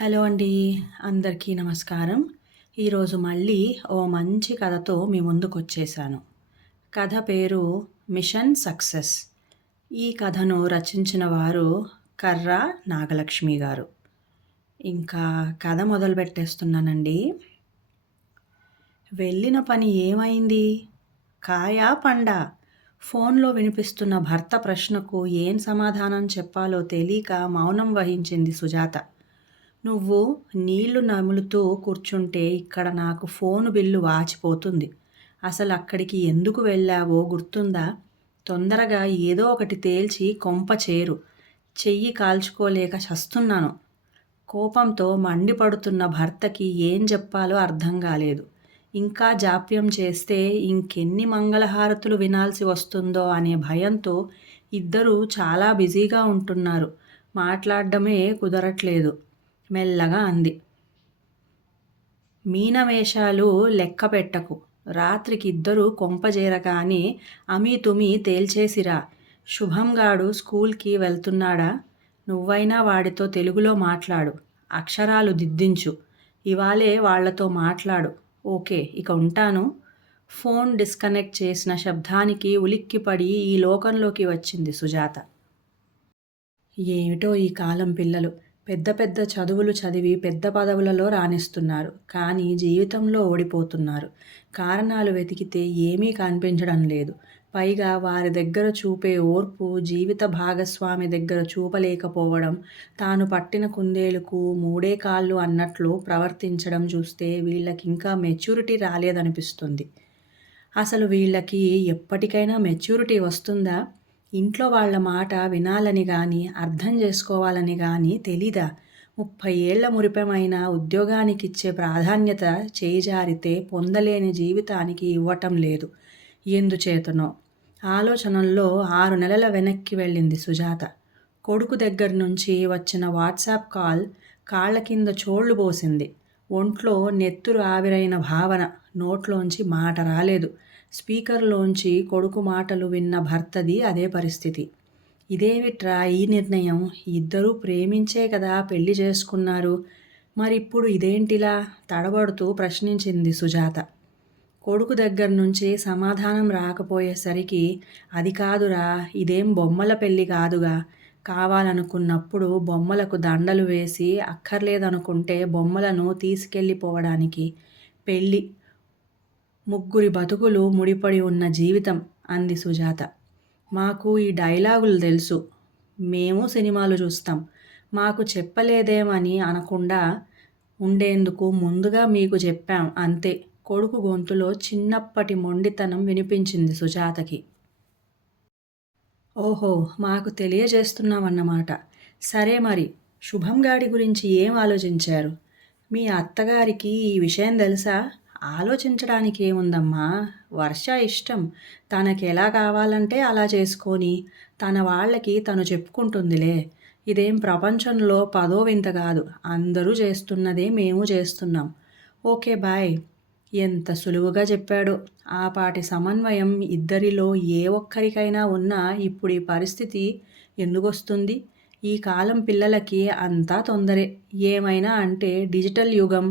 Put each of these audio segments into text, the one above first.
Hello అండి. అందరికీ నమస్కారం. ఈరోజు మళ్ళీ ఓ మంచి కథతో మీ ముందుకొచ్చేసాను. కథ పేరు 'మిషన్ సక్సెస్'. ఈ కథను రచించిన వారు కర్రా నాగలక్ష్మి గారు. ఇంకా కథ మొదలుపెట్టేస్తున్నానండి. వెళ్ళిన పని ఏమైంది? కాయా పండా? ఫోన్లో వినిపిస్తున్న భర్త ప్రశ్నకు ఏం సమాధానం చెప్పాలో తెలీక మౌనం వహించింది సుజాత. నువ్వు నీళ్లు నములుతూ కూర్చుంటే ఇక్కడ నాకు ఫోను బిల్లు వాచిపోతుంది. అసలు అక్కడికి ఎందుకు వెళ్ళావో గుర్తుందా? తొందరగా ఏదో ఒకటి తేల్చి కొంప చేరు. చెయ్యి కాల్చుకోలేక చస్తున్నాను. కోపంతో మండిపడుతున్న భర్తకి ఏం చెప్పాలో అర్థం కాలేదు. ఇంకా జాప్యం చేస్తే ఇంకెన్ని మంగళహారతులు వినాల్సి వస్తుందో అనే భయంతో ఇద్దరూ చాలా బిజీగా ఉంటున్నారు. మాట్లాడడమే కుదరట్లేదు. మెల్లగా అంది. మీనమేషాలు లెక్క పెట్టకు. రాత్రికి ఇద్దరూ కొంపజేరగానే అమీతుమీ తేల్చేసిరా. శుభంగాడు స్కూల్కి వెళ్తున్నాడా? నువ్వైనా వాడితో తెలుగులో మాట్లాడు. అక్షరాలు దిద్దించు. ఇవాళే వాళ్లతో మాట్లాడు. ఓకే, ఇక ఉంటాను. ఫోన్ డిస్కనెక్ట్ చేసిన శబ్దానికి ఉలిక్కిపడి ఈ లోకంలోకి వచ్చింది సుజాత. ఏమిటో ఈ కాలం పిల్లలు పెద్ద పెద్ద చదువులు చదివి పెద్ద పదవులలో రాణిస్తున్నారు. కానీ జీవితంలో ఓడిపోతున్నారు. కారణాలు వెతికితే ఏమీ కనిపించడం లేదు. పైగా వారి దగ్గర చూపే ఓర్పు జీవిత భాగస్వామి దగ్గర చూపలేకపోవడం, తాను పట్టిన కుందేలుకు మూడే కాళ్ళు అన్నట్లు ప్రవర్తించడం చూస్తే వీళ్ళకింకా మెచ్యూరిటీ రాలేదనిపిస్తుంది. అసలు వీళ్ళకి ఎప్పటికైనా మెచ్యూరిటీ వస్తుందా? ఇంట్లో వాళ్ళ మాట వినాలని కానీ అర్థం చేసుకోవాలని కానీ తెలీదా? 30 ఏళ్ల మురిపెమైన ఉద్యోగానికిచ్చే ప్రాధాన్యత చేజారితే పొందలేని జీవితానికి ఇవ్వటం లేదు. ఎందుచేతనో ఆలోచనల్లో 6 నెలల వెనక్కి వెళ్ళింది సుజాత. కొడుకు దగ్గర నుంచి వచ్చిన వాట్సాప్ కాల్ కాళ్ల కింద చోళ్లు పోసింది. ఒంట్లో నెత్తురు ఆవిరైన భావన. నోట్లోంచి మాట రాలేదు. స్పీకర్లోంచి కొడుకు మాటలు విన్న భర్తది అదే పరిస్థితి. ఇదేమిట్రా ఈ నిర్ణయం? ఇద్దరూ ప్రేమించే కదా పెళ్లి చేసుకున్నారు. మరిప్పుడు ఇదేంటిలా? తడబడుతూ ప్రశ్నించింది సుజాత. కొడుకు దగ్గర నుంచి సమాధానం రాకపోయేసరికి, అది కాదురా, ఇదేం బొమ్మల పెళ్లి కాదుగా. కావాలనుకున్నప్పుడు బొమ్మలకు దండలు వేసి, అక్కర్లేదనుకుంటే బొమ్మలను తీసుకెళ్ళిపోవడానికి పెళ్ళి. ముగ్గురి బతుకులు ముడిపడి ఉన్న జీవితం అంది సుజాత. మాకు ఈ డైలాగులు తెలుసు. మేము సినిమాలు చూస్తాం. మాకు చెప్పలేదేమని అనకుండా ఉండేందుకు ముందుగా మీకు చెప్పాం అంతే. కొడుకు గొంతులో చిన్నప్పటి మొండితనం వినిపించింది సుజాతకి. ఓహో, మాకు తెలియజేస్తున్నామన్నమాట. సరే, మరి శుభంగాడి గురించి ఏం ఆలోచించారు? మీ అత్తగారికి ఈ విషయం తెలుసా? ఆలోచించడానికి ఏముందమ్మా? వర్ష ఇష్టం. తనకి ఎలా కావాలంటే అలా చేసుకొని తన వాళ్ళకి తను చెప్పుకుంటుందిలే. ఇదేం ప్రపంచంలో 10వ వింత కాదు. అందరూ చేస్తున్నదే మేము చేస్తున్నాం. Okay, bye. ఎంత సులువుగా చెప్పాడో. ఆ పాటి సమన్వయం ఇద్దరిలో ఏ ఒక్కరికైనా ఉన్నా ఇప్పుడు ఈ పరిస్థితి ఎందుకొస్తుంది? ఈ కాలం పిల్లలకి అంతా తొందరే. ఏమైనా అంటే డిజిటల్ యుగం,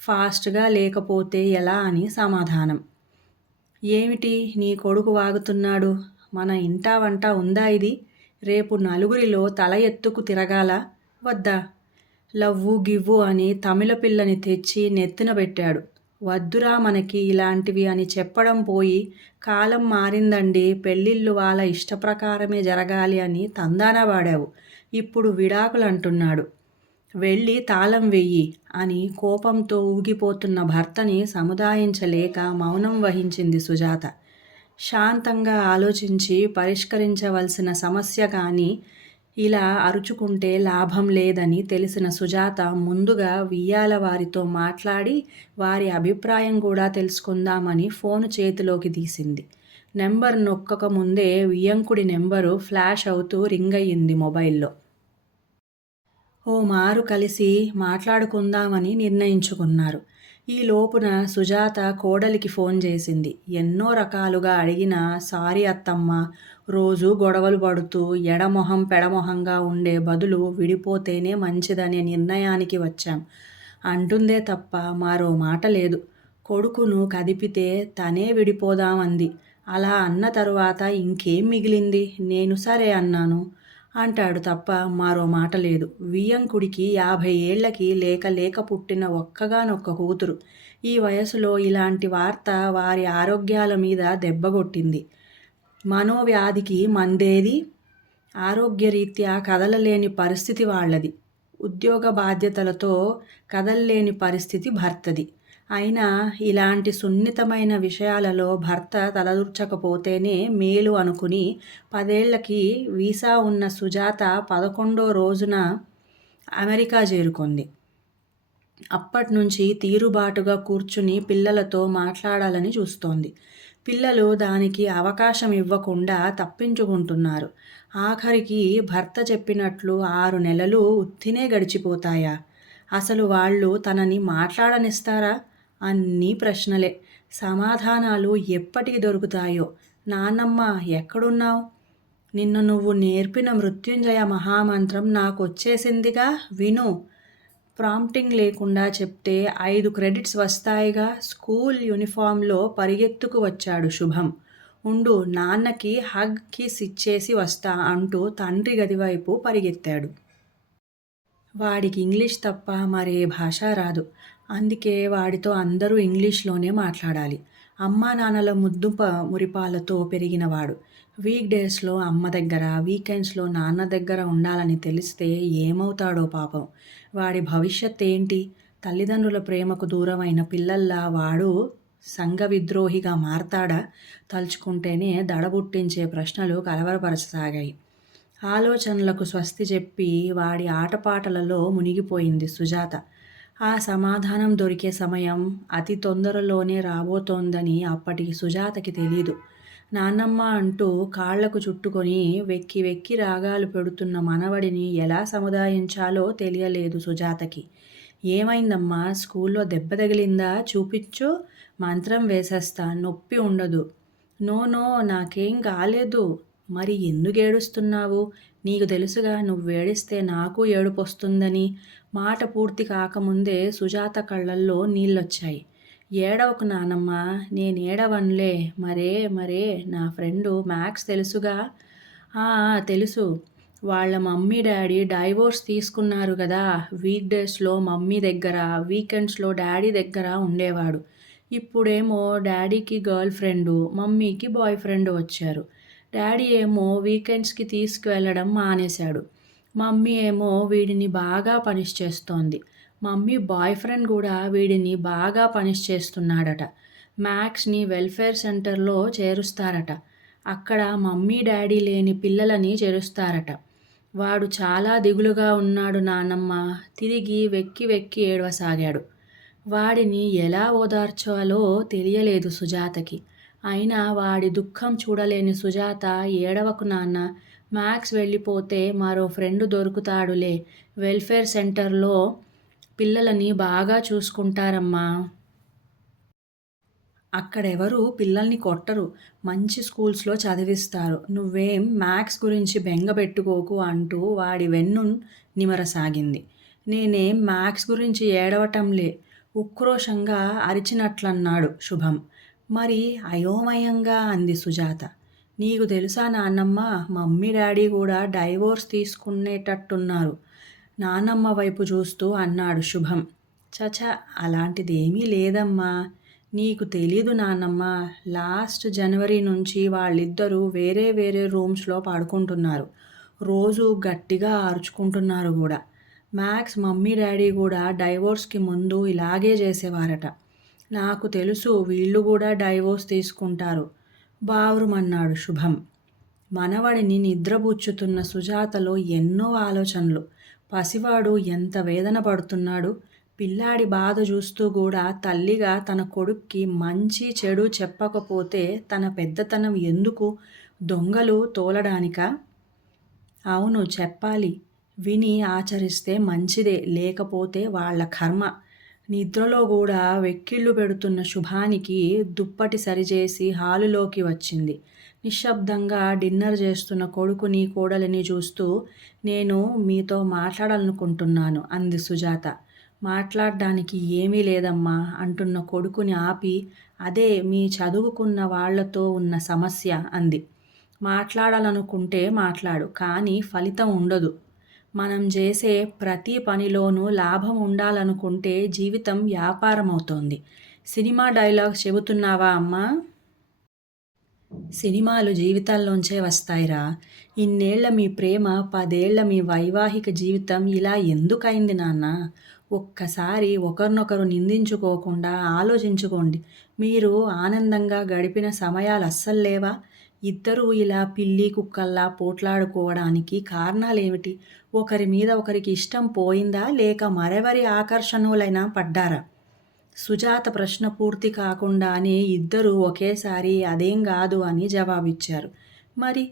ఫాస్ట్గా లేకపోతే ఎలా అని సమాధానం. ఏమిటి నీ కొడుకు వాగుతున్నాడు? మన ఇంటా వంట ఉందా ఇది? రేపు నలుగురిలో తల ఎత్తుకు తిరగాల వద్దా? లవ్వు గివ్వు అని తమిళ పిల్లని తెచ్చి నెత్తిన పెట్టాడు. వద్దురా మనకి ఇలాంటివి అని చెప్పడం పోయి, కాలం మారిందండి, పెళ్ళిళ్ళు వాళ్ళ ఇష్టప్రకారమే జరగాలి అని తందాన వాడావు. ఇప్పుడు విడాకులు అంటున్నాడు. వెళ్ళి తాళం వెయ్యి అని కోపంతో ఊగిపోతున్న భర్తని సముదాయించలేక మౌనం వహించింది సుజాత. శాంతంగా ఆలోచించి పరిష్కరించవలసిన సమస్య కానీ ఇలా అరుచుకుంటే లాభం లేదని తెలిసిన సుజాత ముందుగా వియ్యాల వారితో మాట్లాడి వారి అభిప్రాయం కూడా తెలుసుకుందామని ఫోను చేతిలోకి తీసింది. నెంబర్ నొక్కక ముందే వియ్యంకుడి నెంబరు ఫ్లాష్ అవుతూ రింగ్ అయ్యింది మొబైల్లో. ఓ మారు కలిసి మాట్లాడుకుందామని నిర్ణయించుకున్నారు. ఈ లోపున సుజాత కోడలికి ఫోన్ చేసింది. ఎన్నో రకాలుగా అడిగినా సారీ అత్తమ్మ, రోజూ గొడవలు పడుతూ ఎడమొహం పెడమొహంగా ఉండే బదులు విడిపోతేనే మంచిదనే నిర్ణయానికి వచ్చాం అంటుందే తప్ప మరో మాట లేదు. కొడుకును కదిపితే తనే విడిపోదామంది. అలా అన్న తరువాత ఇంకేం మిగిలింది? నేను సరే అన్నాను అంటాడు తప్ప మరో మాట లేదు. వియ్యంకుడికి 50 ఏళ్లకి లేక లేక పుట్టిన ఒక్కగానొక్క కూతురు. ఈ వయసులో ఇలాంటి వార్త వారి ఆరోగ్యాల మీద దెబ్బగొట్టింది. మనోవ్యాధికి మందేది? ఆరోగ్యరీత్యా కదలలేని పరిస్థితి వాళ్ళది. ఉద్యోగ బాధ్యతలతో కదల్లేని పరిస్థితి భర్తది. అయినా ఇలాంటి సున్నితమైన విషయాలలో భర్త తలదూర్చకపోతేనే మేలు అనుకుని 10 ఏళ్లకి వీసా ఉన్న సుజాత 11వ రోజున అమెరికా చేరుకుంది. అప్పట్నుంచి తీరుబాటుగా కూర్చుని పిల్లలతో మాట్లాడాలని చూస్తోంది. పిల్లలు దానికి అవకాశం ఇవ్వకుండా తప్పించుకుంటున్నారు. ఆఖరికి భర్త చెప్పినట్లు 6 నెలలు ఉత్తినే గడిచిపోతాయా? అసలు వాళ్ళు తనని మాట్లాడనిస్తారా? అన్నీ ప్రశ్నలే. సమాధానాలు ఎప్పటికి దొరుకుతాయో? నాన్నమ్మ ఎక్కడున్నావ్? నిన్న నువ్వు నేర్పిన మృత్యుంజయ మహామంత్రం నాకొచ్చేసిందిగా, విను. ప్రాంప్టింగ్ లేకుండా చెప్తే 5 క్రెడిట్స్ వస్తాయిగా. స్కూల్ యూనిఫామ్లో పరిగెత్తుకు వచ్చాడు శుభం. ఉండు, నాన్నకి హగ్ కిస్ ఇచ్చేసి వస్తా అంటూ తండ్రి గదివైపు పరిగెత్తాడు. వాడికి ఇంగ్లీష్ తప్ప మరే భాష రాదు. అందుకే వాడితో అందరూ ఇంగ్లీష్లోనే మాట్లాడాలి. అమ్మా నాన్నల ముద్దు మురిపాలతో పెరిగినవాడు. వీక్ డేస్లో అమ్మ దగ్గర, వీకెండ్స్లో నాన్న దగ్గర ఉండాలని తెలిస్తే ఏమవుతాడో పాపం. వాడి భవిష్యత్ ఏంటి? తల్లిదండ్రుల ప్రేమకు దూరమైన పిల్లల్లా వాడు సంఘ విద్రోహిగా మారతాడా? తలుచుకుంటేనే దడబుట్టించే ప్రశ్నలు కలవరపరచసాగాయి. ఆలోచనలకు స్వస్తి చెప్పి వాడి ఆటపాటలలో మునిగిపోయింది సుజాత. ఆ సమాధానం దొరికే సమయం అతి తొందరలోనే రాబోతోందని అప్పటికి సుజాతకి తెలీదు. నాన్నమ్మ అంటూ కాళ్లకు చుట్టుకొని వెక్కి వెక్కి రాగాలు పెడుతున్న మనవడిని ఎలా సముదాయించాలో తెలియలేదు సుజాతకి. ఏమైందమ్మా? స్కూల్లో దెబ్బ తగిలిందా? చూపించు, మంత్రం వేసేస్తా, నొప్పి ఉండదు. నో నో, నాకేం కాలేదు. మరి ఎందుకు ఏడుస్తున్నావు? నీకు తెలుసుగా, నువ్వేడిస్తే నాకు ఏడుపొస్తుందని. మాట పూర్తి కాకముందే సుజాత కళ్ళల్లో నీళ్ళొచ్చాయి. ఏడవకు నానమ్మ, నేనేడవన్లే. మరే నా ఫ్రెండు మ్యాక్స్ తెలుసుగా? తెలుసు. వాళ్ళ మమ్మీ డాడీ డైవోర్స్ తీసుకున్నారు కదా. వీక్ డేస్లో మమ్మీ దగ్గర, వీకెండ్స్లో డాడీ దగ్గర ఉండేవాడు. ఇప్పుడేమో డాడీకి గర్ల్ ఫ్రెండు, మమ్మీకి బాయ్ ఫ్రెండ్ వచ్చారు. డాడీ ఏమో వీకెండ్స్కి తీసుకువెళ్ళడం మానేశాడు. మమ్మీ ఏమో వీడిని బాగా పనిష్ చేస్తోంది. మమ్మీ బాయ్ ఫ్రెండ్ కూడా వీడిని బాగా పనిష్ చేస్తున్నాడట. మ్యాక్స్ని వెల్ఫేర్ సెంటర్లో చేరుస్తారట. అక్కడ మమ్మీ డాడీ లేని పిల్లలని చేరుస్తారట. వాడు చాలా దిగులుగా ఉన్నాడు నానమ్మ. తిరిగి వెక్కి వెక్కి ఏడవసాగాడు. వాడిని ఎలా ఓదార్చాలో తెలియలేదు సుజాతకి. అయినా వాడి దుఃఖం చూడలేని సుజాత, ఏడవకు నాన్న, మ్యాక్స్ వెళ్ళిపోతే మరో ఫ్రెండు దొరుకుతాడులే. వెల్ఫేర్ సెంటర్లో పిల్లలని బాగా చూసుకుంటారమ్మా. అక్కడెవరూ పిల్లల్ని కొట్టరు. మంచి స్కూల్స్లో చదివిస్తారు. నువ్వేం మ్యాక్స్ గురించి బెంగ పెట్టుకోకు అంటూ వాడి వెన్ను నిమరసాగింది. నేనేం మ్యాక్స్ గురించి ఏడవటంలే, ఉక్రోషంగా అరిచినట్లన్నాడు శుభం. మరి అయోమయంగా అంది సుజాత. నీకు తెలుసా నాన్నమ్మ, మమ్మీ డాడీ కూడా డైవోర్స్ తీసుకునేటట్టున్నారు. నానమ్మ వైపు చూస్తూ అన్నాడు శుభం. చచ, అలాంటిదేమీ లేదమ్మా. నీకు తెలీదు నాన్నమ్మ. లాస్ట్ జనవరి నుంచి వాళ్ళిద్దరూ వేరే వేరే రూమ్స్లో పడుకుంటున్నారు. రోజు గట్టిగా అరుచుకుంటున్నారు కూడా. మ్యాక్స్ మమ్మీ డాడీ కూడా డైవోర్స్కి ముందు ఇలాగే చేసేవారట. నాకు తెలుసు, వీళ్ళు కూడా డైవోర్స్ తీసుకుంటారు బావురుమన్నాడు శుభం. మనవడిని నిద్రపుచ్చుతున్న సుజాతలో ఎన్నో ఆలోచనలు. పసివాడు ఎంత వేదన పడుతున్నాడు. పిల్లాడి బాధ చూస్తూ కూడా తల్లిగా తన కొడుక్కి మంచి చెడు చెప్పకపోతే తన పెద్దతనం ఎందుకు? దొంగలు తోలడానికా? అవును, చెప్పాలి. విని ఆచరిస్తే మంచిదే, లేకపోతే వాళ్ళ కర్మ. నిద్రలో కూడా వెక్కిళ్ళు పెడుతున్న శుభానికి దుప్పటి సరిచేసి హాలులోకి వచ్చింది. నిశ్శబ్దంగా డిన్నర్ చేస్తున్న కొడుకుని కోడలిని చూస్తూ, నేను మీతో మాట్లాడాలనుకుంటున్నాను అంది సుజాత. మాట్లాడ్డానికి ఏమీ లేదమ్మా అంటున్న కొడుకుని ఆపి, అదే మీ చదువుకున్న వాళ్లతో ఉన్న సమస్య అంది. మాట్లాడాలనుకుంటే మాట్లాడు, కానీ ఫలితం ఉండదు. మనం చేసే ప్రతి పనిలోనూ లాభం ఉండాలనుకుంటే జీవితం వ్యాపారమవుతోంది. సినిమా డైలాగ్స్ చెబుతున్నావా అమ్మా? సినిమాలు జీవితాల్లోంచే వస్తాయిరా. ఇన్నేళ్ల మీ ప్రేమ, 10 ఏళ్ల మీ వైవాహిక జీవితం ఇలా ఎందుకయింది నాన్న? ఒక్కసారి ఒకరినొకరు నిందించుకోకుండా ఆలోచించుకోండి. మీరు ఆనందంగా గడిపిన సమయాలు అస్సలు లేవా? ఇద్దరూ ఇలా పిల్లి కుక్కల్లా పోట్లాడుకోవడానికి కారణాలేమిటి? ఒకరి మీద ఒకరికి ఇష్టం పోయిందా, లేక మరెవరి ఆకర్షణలైనా పడ్డారా? సుజాత ప్రశ్న పూర్తి కాకుండానే ఇద్దరూ ఒకేసారి అదేం కాదు అని జవాబిచ్చారు. మరి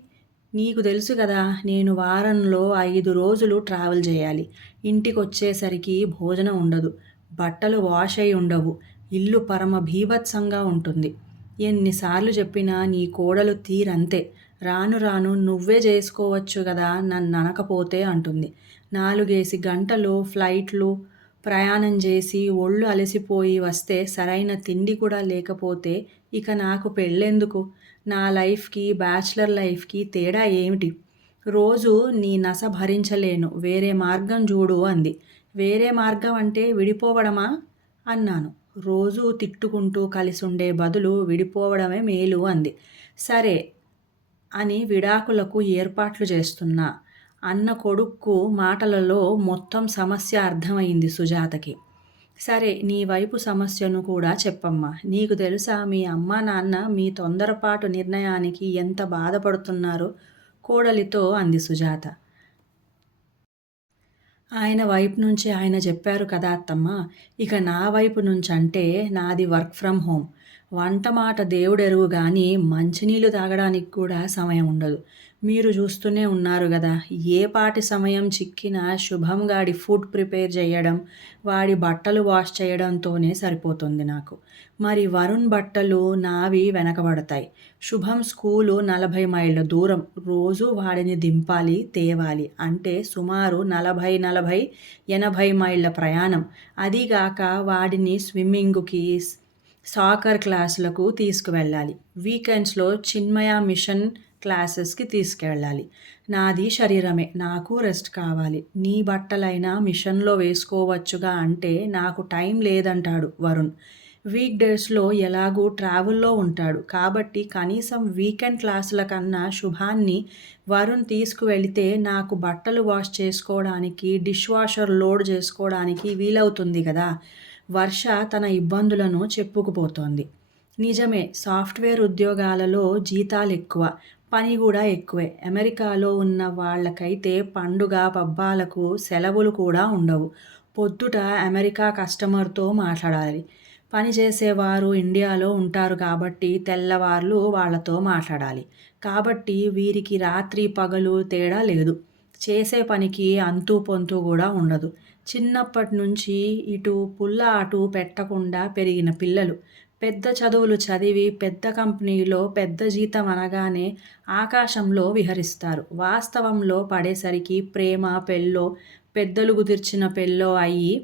నీకు తెలుసు కదా, నేను వారంలో 5 రోజులు ట్రావెల్ చేయాలి. ఇంటికొచ్చేసరికి భోజనం ఉండదు, బట్టలు వాష్ అయి ఉండవు, ఇల్లు పరమ భీభత్సంగా ఉంటుంది. ఎన్నిసార్లు చెప్పినా నీ కోడలు తీరంతే. రాను రాను నువ్వే చేసుకోవచ్చు కదా నన్ననకపోతే అంటుంది. 4 గంటలు ఫ్లైట్లు ప్రయాణం చేసి ఒళ్ళు అలసిపోయి వస్తే సరైన తిండి కూడా లేకపోతే ఇక నాకు పెళ్ళెందుకు? నా లైఫ్కి బ్యాచిలర్ లైఫ్కి తేడా ఏమిటి? రోజు నీ నస భరించలేను, వేరే మార్గం చూడు అంది. వేరే మార్గం అంటే విడిపోవడమా అన్నాను. రోజూ తిట్టుకుంటూ కలిసుండే బదులు విడిపోవడమే మేలు అంది. సరే అని విడాకులకు ఏర్పాట్లు చేస్తున్నా అన్న కొడుక్కు మాటలలో మొత్తం సమస్య అర్థమైంది సుజాతకి. సరే, నీ వైపు సమస్యను కూడా చెప్పమ్మా. నీకు తెలుసా మీ అమ్మా నాన్న మీ తొందరపాటు నిర్ణయానికి ఎంత బాధపడుతున్నారో కోడలితో అంది సుజాత. ఆయన వైపు నుంచి ఆయన చెప్పారు కదా అత్తమ్మ. ఇక నా వైపు నుంచి అంటే నాది వర్క్ ఫ్రమ్ హోమ్. వంట మాట దేవుడెరుగు గాని మంచినీళ్ళు తాగడానికి కూడా సమయం ఉండదు. మీరు చూస్తూనే ఉన్నారు గదా, ఏ పాటి సమయం చిక్కినా శుభం గాడి ఫుడ్ ప్రిపేర్ చేయడం, వాడి బట్టలు వాష్ చేయడంతోనే సరిపోతుంది నాకు. మరి వరుణ్ బట్టలు నావి వెనకబడతాయి. శుభం స్కూలు 40 మైళ్ళ దూరం. రోజు వాడిని దింపాలి, తేవాలి అంటే సుమారు 40, 80 మైళ్ళ ప్రయాణం. అదీగాక వాడిని స్విమ్మింగుకి, సాకర్ క్లాసులకు తీసుకువెళ్ళాలి. వీకెండ్స్లో చిన్మయ మిషన్ క్లాసెస్కి తీసుకెళ్ళాలి. నాది శరీరమే, నాకు రెస్ట్ కావాలి. నీ బట్టలైనా మిషన్లో వేసుకోవచ్చుగా అంటే నాకు టైం లేదంటాడు వరుణ్. వీక్ డేస్లో ఎలాగూ ట్రావెల్లో ఉంటాడు కాబట్టి కనీసం వీకెండ్ క్లాసుల కన్నా శుభాన్ని వరుణ్ తీసుకువెళితే నాకు బట్టలు వాష్ చేసుకోవడానికి, డిష్ వాషర్ లోడ్ చేసుకోవడానికి వీలవుతుంది కదా. వర్ష తన ఇబ్బందులను చెప్పుకుపోతోంది. నిజమే, సాఫ్ట్వేర్ ఉద్యోగాలలో జీతాలు ఎక్కువ, పని కూడా ఎక్కువే. అమెరికాలో ఉన్న వాళ్ళకైతే పండుగ పబ్బాలకు సెలవులు కూడా ఉండవు. పొద్దుట అమెరికా కస్టమర్తో మాట్లాడాలి. పనిచేసేవారు ఇండియాలో ఉంటారు కాబట్టి తెల్లవార్లు వాళ్ళతో మాట్లాడాలి. కాబట్టి వీరికి రాత్రి పగలు తేడా లేదు. చేసే పనికి అంతూ పొంతూ కూడా ఉండదు. చిన్నప్పటి నుంచి ఇటు పుల్ల అటు పెట్టకుండా పెరిగిన పిల్లలు. పెద్ద చదువులు చదివి పెద్ద కంపెనీలో పెద్ద జీతం అనగానే ఆకాశంలో విహరిస్తారు. వాస్తవంలో పడేసరికి ప్రేమ పెళ్ళో, పెద్దలు కుదిర్చిన పెళ్ళో అయ్యి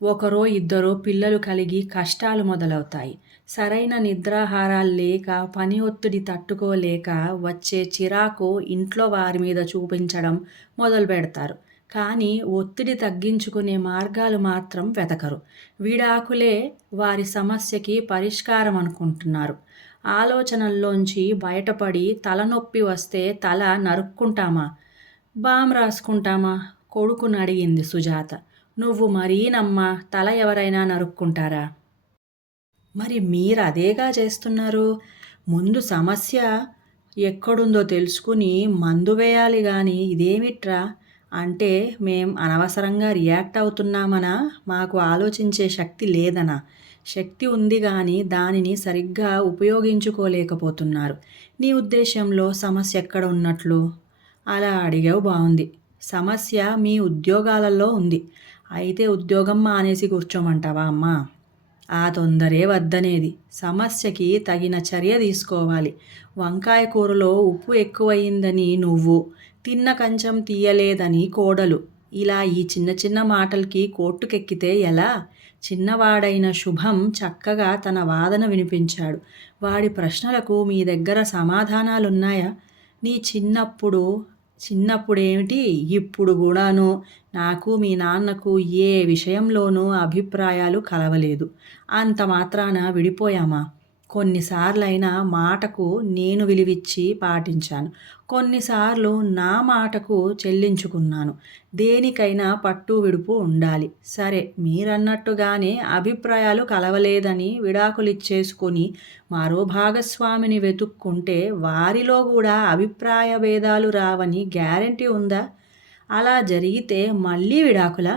ఒకరో ఇద్దరో పిల్లలు కలిగి కష్టాలు మొదలవుతాయి. సరైన నిద్రాహారాలు లేక, పని ఒత్తిడి తట్టుకోలేక వచ్చే చిరాకు ఇంట్లో వారి మీద చూపించడం మొదలు పెడతారు. కానీ ఒత్తిడి తగ్గించుకునే మార్గాలు మాత్రం వెతకరు. విడాకులే వారి సమస్యకి పరిష్కారం అనుకుంటున్నారు. ఆలోచనల్లోంచి బయటపడి తలనొప్పి వస్తే తల నరుక్కుంటామా, బామ్ రాసుకుంటామా? కొడుకుని అడిగింది సుజాత. నువ్వు మరీనమ్మా, తల ఎవరైనా నరుక్కుంటారా? మరి మీరు అదేగా చేస్తున్నారు. ముందు సమస్య ఎక్కడుందో తెలుసుకుని మందు వేయాలి గాని ఇదేమిట్రా అంటే మేం అనవసరంగా రియాక్ట్ అవుతున్నామనా, మాకు ఆలోచించే శక్తి లేదనా? శక్తి ఉంది కానీ దానిని సరిగ్గా ఉపయోగించుకోలేకపోతున్నారు. నీ ఉద్దేశంలో సమస్య ఎక్కడ ఉన్నట్లు? అలా అడిగావు బాగుంది. సమస్య మీ ఉద్యోగాలలో ఉంది. అయితే ఉద్యోగం మానేసి కూర్చోమంటావా అమ్మా? ఆ తొందరే వద్దనేది. సమస్యకి తగిన చర్య తీసుకోవాలి. వంకాయ కూరలో ఉప్పు ఎక్కువయిందని నువ్వు, తిన్న కంచం తీయలేదని కోడలు. ఇలా ఈ చిన్న చిన్న మాటలకి కోర్టుకెక్కితే ఎలా? చిన్నవాడైన శుభం చక్కగా తన వాదన వినిపించాడు. వాడి ప్రశ్నలకు మీ దగ్గర సమాధానాలున్నాయా? నీ చిన్నప్పుడేమిటి, ఇప్పుడు కూడాను నాకు మీ నాన్నకు ఏ విషయంలోనూ అభిప్రాయాలు కలవలేదు. అంత మాత్రాన విడిపోయామా? కొన్నిసార్లైనా మాటకు నేను విలువిచ్చి పాటించాను. కొన్నిసార్లు నా మాటకు చెల్లించుకున్నాను. దేనికైనా పట్టు విడుపు ఉండాలి. సరే, మీరన్నట్టుగానే అభిప్రాయాలు కలవలేదని విడాకులిచ్చేసుకొని మరో భాగస్వామిని వెతుక్కుంటే వారిలో కూడా అభిప్రాయ భేదాలు రావని గ్యారంటీ ఉందా? అలా జరిగితే మళ్ళీ విడాకులా?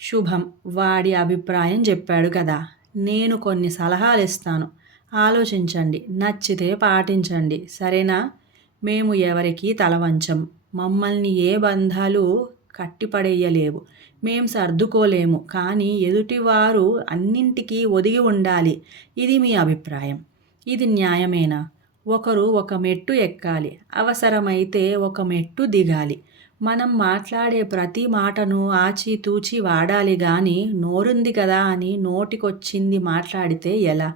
శుభం వాడి అభిప్రాయం చెప్పాడు కదా, నేను కొన్ని సలహాలిస్తాను. ఆలోచించండి. నచ్చితే పాటించండి. సరేనా? మేము ఎవరికీ తలవంచం. మమ్మల్ని ఏ బంధాలు కట్టిపడేయలేవు. మేం సర్దుకోలేము. కానీ ఎదుటివారు అన్నింటికీ ఒదిగి ఉండాలి. ఇది మీ అభిప్రాయం. ఇది న్యాయమేనా? ఒకరు ఒక మెట్టు ఎక్కాలి. అవసరమైతే ఒక మెట్టు దిగాలి. మనం మాట్లాడే ప్రతి మాటను ఆచితూచి వాడాలి గాని నోరుంది కదా అని నోటికొచ్చింది మాట్లాడితే ఎలా?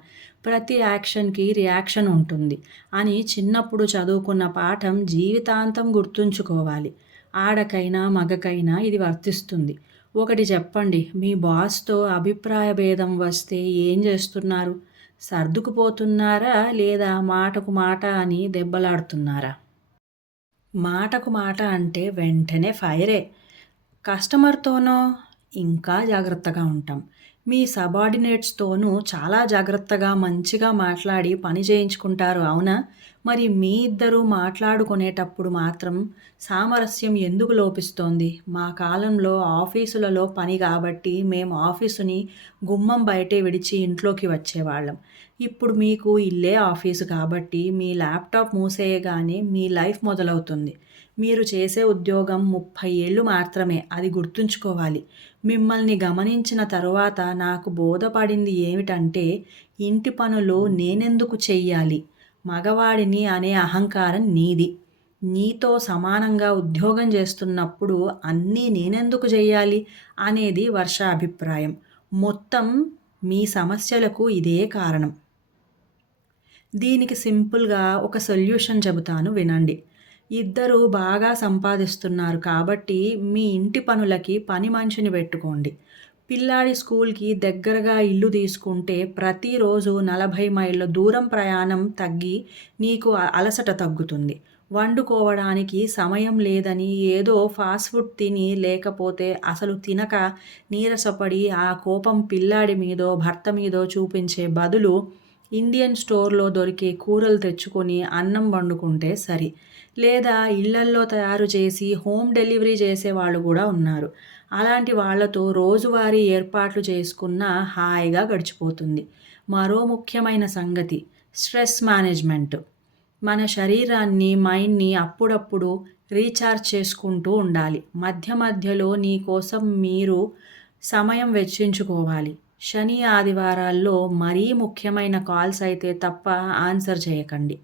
ప్రతి యాక్షన్కి రియాక్షన్ ఉంటుంది అని చిన్నప్పుడు చదువుకున్న పాఠం జీవితాంతం గుర్తుంచుకోవాలి. ఆడకైనా మగకైనా ఇది వర్తిస్తుంది. ఒకటి చెప్పండి, మీ బాస్తో అభిప్రాయ భేదం వస్తే ఏం చేస్తున్నారు? సర్దుకుపోతున్నారా లేదా మాటకు మాట అని దెబ్బలాడుతున్నారా? మాటకు మాట అంటే వెంటనే ఫైరే. కస్టమర్తోనో ఇంకా జాగ్రత్తగా ఉంటాం. మీ సబార్డినేట్స్తోనూ చాలా జాగ్రత్తగా మంచిగా మాట్లాడి పని చేయించుకుంటారు అవునా? మరి మీ ఇద్దరూ మాట్లాడుకునేటప్పుడు మాత్రం సామరస్యం ఎందుకు లోపిస్తోంది? మా కాలంలో ఆఫీసులలో పని కాబట్టి మేం ఆఫీసుని గుమ్మం బయటే విడిచి ఇంట్లోకి వచ్చేవాళ్ళం. ఇప్పుడు మీకు ఇల్లే ఆఫీసు కాబట్టి మీ ల్యాప్టాప్ మూసేయగానే మీ లైఫ్ మొదలవుతుంది. మీరు చేసే ఉద్యోగం 30 ఏళ్ళు మాత్రమే, అది గుర్తుంచుకోవాలి. మిమ్మల్ని గమనించిన తరువాత నాకు బోధపడింది ఏమిటంటే, ఇంటి పనులు నేనెందుకు చెయ్యాలి? మగవాడిని అనే అహంకారం నీది. నీతో సమానంగా ఉద్యోగం చేస్తున్నప్పుడు అన్నీ నేనెందుకు చెయ్యాలి అనేది వర్ష అభిప్రాయం. మొత్తం మీ సమస్యలకు ఇదే కారణం. దీనికి సింపుల్గా ఒక సొల్యూషన్ చెబుతాను వినండి. ఇద్దరూ బాగా సంపాదిస్తున్నారు కాబట్టి మీ ఇంటి పనులకి పని మనిషిని పెట్టుకోండి. పిల్లాడి స్కూల్కి దగ్గరగా ఇల్లు తీసుకుంటే ప్రతిరోజు 40 మైళ్ళ దూరం ప్రయాణం తగ్గి నీకు అలసట తగ్గుతుంది. వండుకోవడానికి సమయం లేదని ఏదో ఫాస్ట్ ఫుడ్ తిని లేకపోతే అసలు తినక నీరసపడి ఆ కోపం పిల్లాడి మీదో భర్త మీదో చూపించే బదులు ఇండియన్ స్టోర్లో దొరికే కూరలు తెచ్చుకొని అన్నం వండుకుంటే సరి. లేదా ఇళ్లల్లో తయారు చేసి హోమ్ డెలివరీ చేసేవాళ్ళు కూడా ఉన్నారు. అలాంటి వాళ్లతో రోజువారీ ఏర్పాట్లు చేసుకున్నా హాయిగా గడిచిపోతుంది. మరో ముఖ్యమైన సంగతి స్ట్రెస్ మేనేజ్మెంట్. మన శరీరాన్ని, మైండ్ని అప్పుడప్పుడు రీఛార్జ్ చేసుకుంటూ ఉండాలి. మధ్య మధ్యలో నీ కోసం మీరు సమయం వెచ్చించుకోవాలి. శని, ఆదివారాల్లో మరీ ముఖ్యమైన కాల్స్ అయితే తప్ప ఆన్సర్ చేయకండి.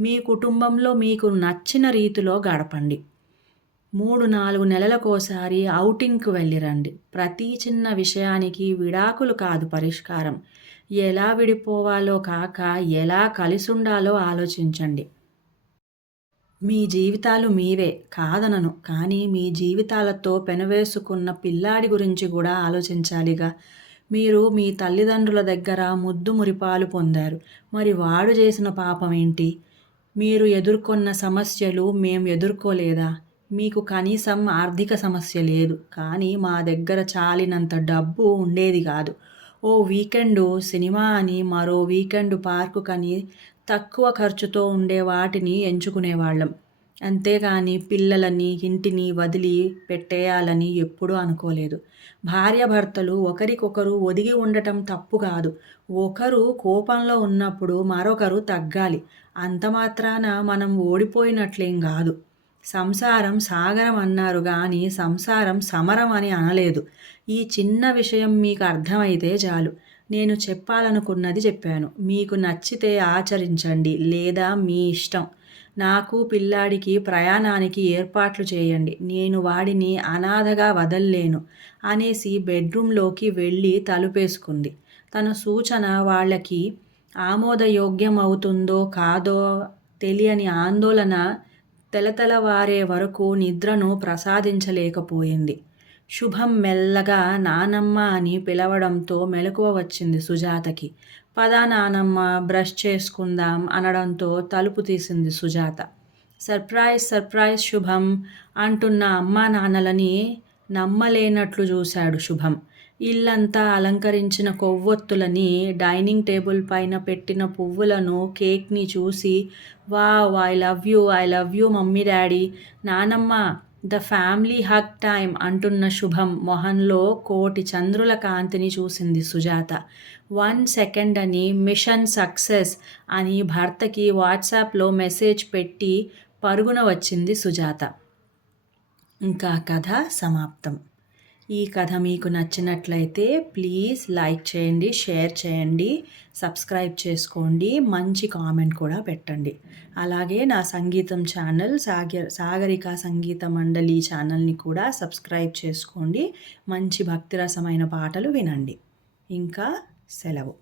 మీ కుటుంబంలో మీకు నచ్చిన రీతిలో గడపండి. 3-4 నెలలకోసారి ఔటింగ్కు వెళ్ళిరండి. ప్రతి చిన్న విషయానికి విడాకులు కాదు పరిష్కారం. ఎలా విడిపోవాలో కాక ఎలా కలిసుండాలో ఆలోచించండి. మీ జీవితాలు మీవే కాదనను, కానీ మీ జీవితాలతో పెనవేసుకున్న పిల్లాడి గురించి కూడా ఆలోచించాలిగా. మీరు మీ తల్లిదండ్రుల దగ్గర ముద్దు మురిపాలు పొందారు. మరి వాడు చేసిన పాపం ఏంటి? మీరు ఎదుర్కొన్న సమస్యలు మేం ఎదుర్కోలేదా? మీకు కనీసం ఆర్థిక సమస్య లేదు, కానీ మా దగ్గర చాలినంత డబ్బు ఉండేది కాదు. ఓ వీకెండు సినిమా అని, మరో వీకెండు పార్కుకని తక్కువ ఖర్చుతో ఉండే వాటిని ఎంచుకునేవాళ్ళం. అంతేగాని పిల్లలని, ఇంటిని వదిలి పెట్టేయాలని ఎప్పుడూ అనుకోలేదు. భార్యాభర్తలు ఒకరికొకరు ఒదిగి ఉండటం తప్పు కాదు. ఒకరు కోపంలో ఉన్నప్పుడు మరొకరు తగ్గాలి. అంత మాత్రాన మనం ఓడిపోయినట్లేం కాదు. సంసారం సాగరం అన్నారు గాని సంసారం సమరం అని అనలేదు. ఈ చిన్న విషయం మీకు అర్థమైతే చాలు. నేను చెప్పాలనుకున్నది చెప్పాను. మీకు నచ్చితే ఆచరించండి లేదా మీ ఇష్టం. నాకు పిల్లాడికి ప్రయాణానికి ఏర్పాట్లు చేయండి. నేను వాడిని అనాథగా వదల్లేను అనేసి బెడ్రూంలోకి వెళ్ళి తలుపేసుకుంది. తన సూచన వాళ్ళకి ఆమోదయోగ్యం అవుతుందో కాదో తెలియని ఆందోళన తెలతెలవారే వరకు నిద్రను ప్రసాదించలేకపోయింది. శుభం మెల్లగా నానమ్మ అని పిలవడంతో మెలకువ వచ్చింది సుజాతకి. పద నానమ్మ, బ్రష్ చేసుకుందాం అనడంతో తలుపు తీసింది సుజాత. సర్ప్రైజ్ సర్ప్రైజ్ శుభం అంటున్న అమ్మా నాన్నలని నమ్మలేనట్లు చూశాడు శుభం. ఇల్లంతా అలంకరించిన కొవ్వొత్తులని, డైనింగ్ టేబుల్ పైన పెట్టిన పువ్వులను, కేక్ని చూసి wow, I love you mummy daddy, నానమ్మ, ద ఫ్యామిలీ హగ్ టైమ్ అంటున్న శుభం మొహంలో కోటి చంద్రుల కాంతిని చూసింది సుజాత. 1 సెకండ్ అని మిషన్ సక్సెస్ అని భర్తకి వాట్సాప్లో మెసేజ్ పెట్టి పరుగున వచ్చింది సుజాత. ఇంకా కథ సమాప్తం. ఈ కథ మీకు నచ్చినట్లయితే ప్లీజ్ లైక్ చేయండి, షేర్ చేయండి, సబ్స్క్రైబ్ చేసుకోండి, మంచి కామెంట్ కూడా పెట్టండి. అలాగే నా సంగీతం ఛానల్ సాగరిక సంగీత మండలి ఛానల్ని కూడా సబ్స్క్రైబ్ చేసుకోండి. మంచి భక్తిరసమైన పాటలు వినండి. ఇంకా సెలవు.